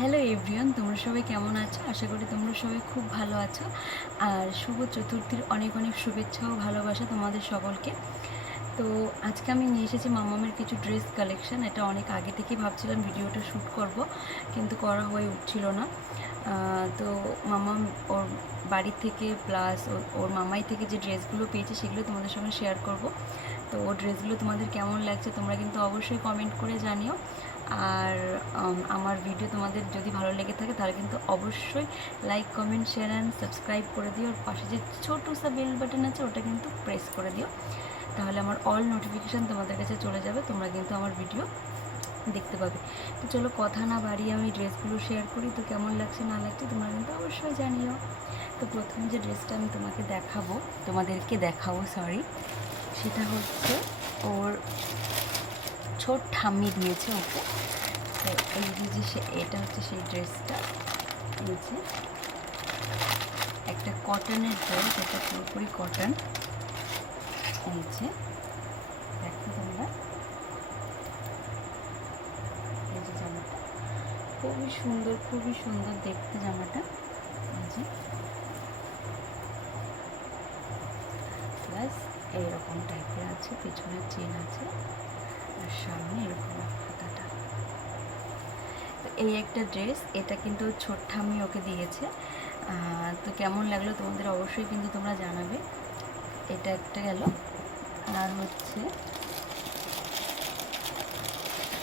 Hello everyone, তোমরা সবাই কেমন আছো? আশা করি তোমরা সবাই খুব ভালো আছো। আর শুভ চতুর্থীর অনেক অনেক শুভেচ্ছা ও ভালোবাসা তোমাদের সকলকে। তো আজকে আমি নিয়ে এসেছি মামামের কিছু ড্রেস কালেকশন। এটা অনেক আগে থেকেই ভাবছিলাম ভিডিওটা শ্যুট করব, কিন্তু করা হয়ে উঠছিল না। তো মামাম ওর বাড়ি থেকে প্লাস ওর মামাই থেকে যে ড্রেসগুলো পেয়েছে সেগুলো তোমাদের সঙ্গে শেয়ার করব। তো ওর ড্রেসগুলো তোমাদের কেমন লাগছে তোমরা কিন্তু অবশ্যই কমেন্ট করে জানিও। আর আমার ভিডিও তোমাদের যদি ভালো লেগে থাকে তাহলে কিন্তু অবশ্যই like, comment, share and subscribe করে দিও। আর পাশে যে ছোটো সা বেল বাটন আছে ওটা কিন্তু প্রেস করে দিও, তাহলে আমার অল নোটিফিকেশান তোমাদের কাছে চলে যাবে, তোমরা কিন্তু আমার ভিডিও দেখতে পাবে। তো চলো কথা না বাড়িয়ে আমি ড্রেসগুলো শেয়ার করি। তো কেমন লাগছে না লাগছে তোমরা কিন্তু অবশ্যই জানিও। তো প্রথমে যে ড্রেসটা আমি তোমাদেরকে দেখাবো সেটা হচ্ছে ওর ছোট ঠাম্মি দিয়েছে ওকে। তো এই যে এটা হচ্ছে সেই ড্রেসটা। এই যে একটা কটনের ড্রেস, এটা পুরোপুরি কটন। এই যে দেখো তোমরা, এই যে জামাটা খুবই সুন্দর দেখতে জামাটা। এই যে প্লাস এইরকম টাইপের আছে, পিছনের চেন আছে আর সামনে এরকম হাতাটা। তো এই একটা ড্রেস, এটা কিন্তু ছোট ঠাম্মি ওকে দিয়েছে। তো কেমন লাগলো তোমাদের অবশ্যই কিন্তু তোমরা জানাবে। এটা একটা গেল। আর হচ্ছে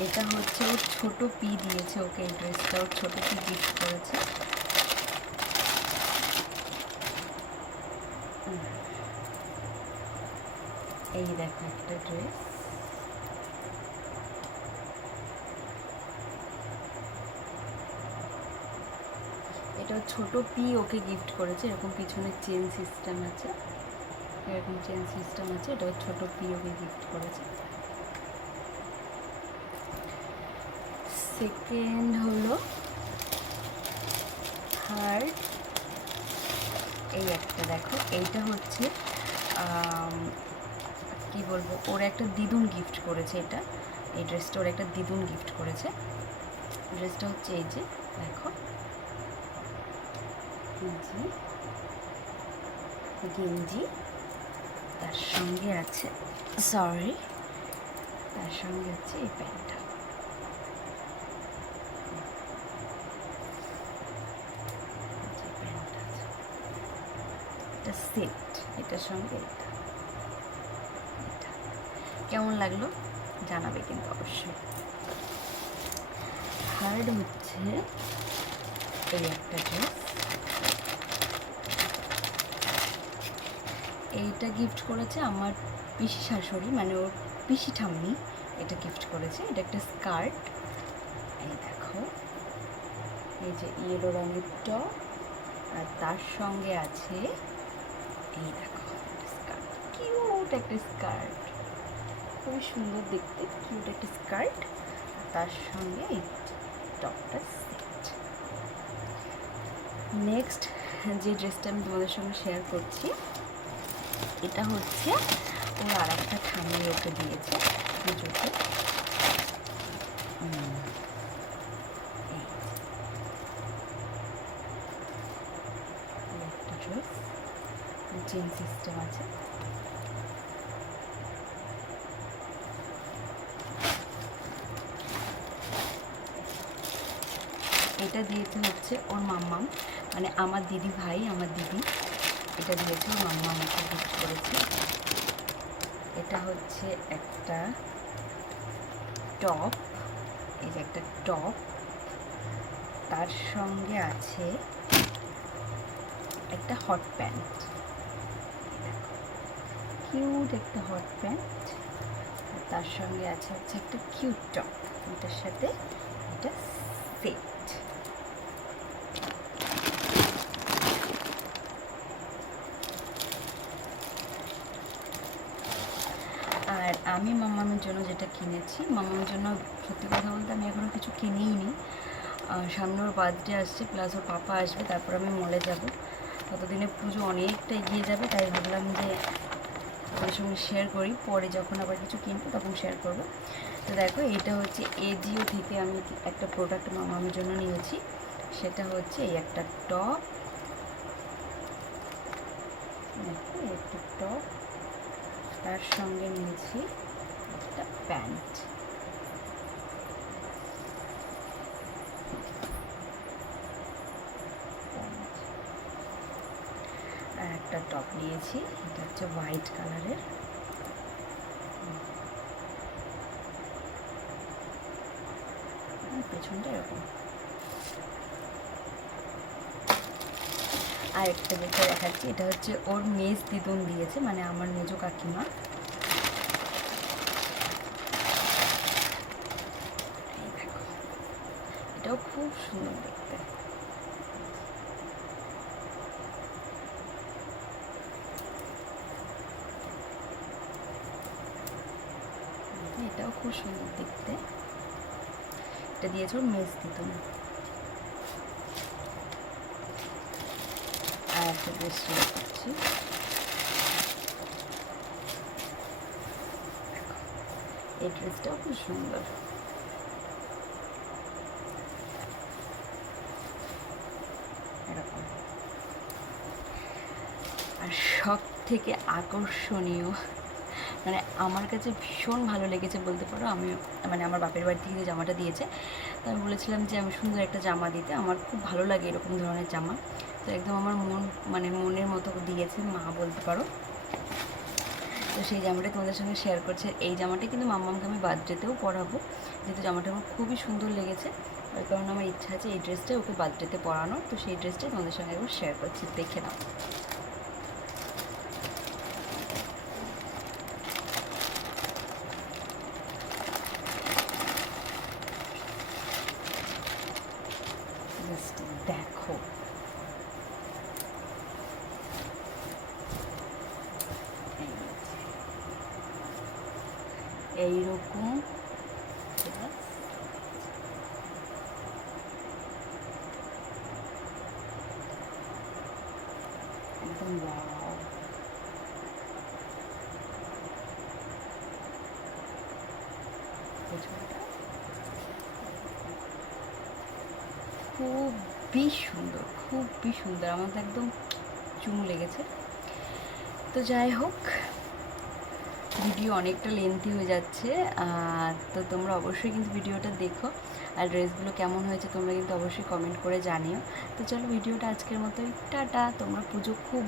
এটা হচ্ছে ওর ছোট পি দিয়েছে ওকে, এই ড্রেসটা ওর ছোট পি গিফট করেছে। এই দেখো একটা ড্রেস, এটা ছোট পি ওকে গিফট করেছে। এরকম পিছনে চেন সিস্টেম আছে, এটা ছোট পি ওকে গিফট করেছে। সেকেন্ড হলো থার্ড, এই একটা দেখো, এইটা হচ্ছে কি বলবো, ওর একটা দিদুন গিফট করেছে। এই ড্রেসটা ওর একটা দিদুন গিফট করেছে। ড্রেসটা হচ্ছে এই যে দেখো, গেঞ্জি, তার সঙ্গে আছে এই প্যান্টটা। এটা সেট, এটার সঙ্গে এটা। কেমন লাগলো জানাবে কিন্তু অবশ্যই। থার্ড হচ্ছে এই একটা ড্রেস, এইটা গিফট করেছে আমার পিসি শাশুড়ি, মানে ওর পিসি ঠাম্মি এটা গিফট করেছে। এটা একটা স্কার্ট, এই দেখো, এই যে ইয়েলো রঙের টপ, আর তার সঙ্গে আছে এই দেখো স্কার্ট, কিউট একটা স্কার্ট, খুবই সুন্দর দেখতে, কিউট একটা স্কার্ট, তার সঙ্গে এই টপটা সেট। নেক্সট যে ড্রেসটা আমি তোমাদের সঙ্গে শেয়ার করছি, এটা হচ্ছে ওর আর একটা ঠাম্মি ওকে দিয়েছে পুজোতে। একটা ড্রেস, চেন সিস্টেম আছে। এটা দিয়েছে হচ্ছে ওর মাম্মাম, মানে আমার দিদি, এটা দিয়েছে ওর মাম্মা আমাকে গিফট করেছে। এটা হচ্ছে একটা টপ, এই যে একটা টপ, তার সঙ্গে আছে একটা হট প্যান্ট, কিউট একটা হট প্যান্ট, আর তার সঙ্গে আছে হচ্ছে একটা কিউট টপ, এটার সাথে এটা সেট। আর আমি মামামের জন্য যেটা কিনেছি, মামামের জন্য সত্যি কথা বলতে আমি এখনও কিছু কিনেই নি। সামনে ওর বার্থডে আসছে, প্লাস ওর পাপা আসবে, তারপর আমি মলে যাব। ততদিনে পুজো অনেকটা এগিয়ে যাবে, তাই ভাবলাম যে ওদের সঙ্গে শেয়ার করি, পরে যখন আবার কিছু কিনবো তখন শেয়ার করবো। তো দেখো এটা হচ্ছে এজিও থেকে আমি একটা প্রোডাক্ট মামামের জন্য নিয়েছি, সেটা হচ্ছে এই একটা টপ। দেখো একটা টপ, তার সঙ্গে নিয়েছি একটা প্যান্ট। আর একটা টপ নিয়েছি, এটা হচ্ছে হোয়াইট কালারের। পেছনটা এরকম। আর একটা যেটা দেখাচ্ছি, এটা হচ্ছে ওর মেজ দিদুন দিয়েছে, মানে আমার মেজো কাকিমা। এই দেখো, এটাও খুব সুন্দর দেখতে। এটাও খুব সুন্দর দেখতে। এটা দিয়েছে ওর মেজ দিদুন। আর একটা ড্রেস করছি, এই ড্রেসটাও খুব সুন্দর। এরকম। আর সব থেকে আকর্ষণীয়, মানে আমার কাছে ভীষণ ভালো লেগেছে বলতে পারো। আমি মানে আমার বাপের বাড়ি থেকে যে জামাটা দিয়েছে, তো আমি বলেছিলাম যে আমি সুন্দর একটা জামা দিতে, আমার খুব ভালো লাগে এরকম ধরনের জামা। তো একদম আমার মানে মনের মতো দিয়েছে মা বলতে পারো। তো সেই জামাটা তোমাদের সঙ্গে শেয়ার করছে। এই জামাটা কিন্তু মাম্মামকে আমি বার্থডেতেও পরাবো, যেহেতু জামাটা আমার খুবই সুন্দর লেগেছে। তার কারণ আমার ইচ্ছা আছে এই ড্রেসটা ওকে বার্থডেতে পরানোর। তো সেই ড্রেসটাই তোমাদের সঙ্গে একবার শেয়ার করছি, দেখে নাও। জাস্ট দেখো, এইরকম একদম ওয়াও। খুবই সুন্দর, খুবই সুন্দর, আমার তো একদম চুমু লেগেছে। তো যাই হোক, ভিডিও অনেকটা লেন্থি হয়ে যাচ্ছে, তো তোমরা অবশ্যই কিন্তু ভিডিওটা দেখো। আর ড্রেসগুলো কেমন হয়েছে তোমরা কিন্তু অবশ্যই কমেন্ট করে জানিও। তো চলো ভিডিওটা আজকের মতোই টাটা। তোমরা পুজো খুব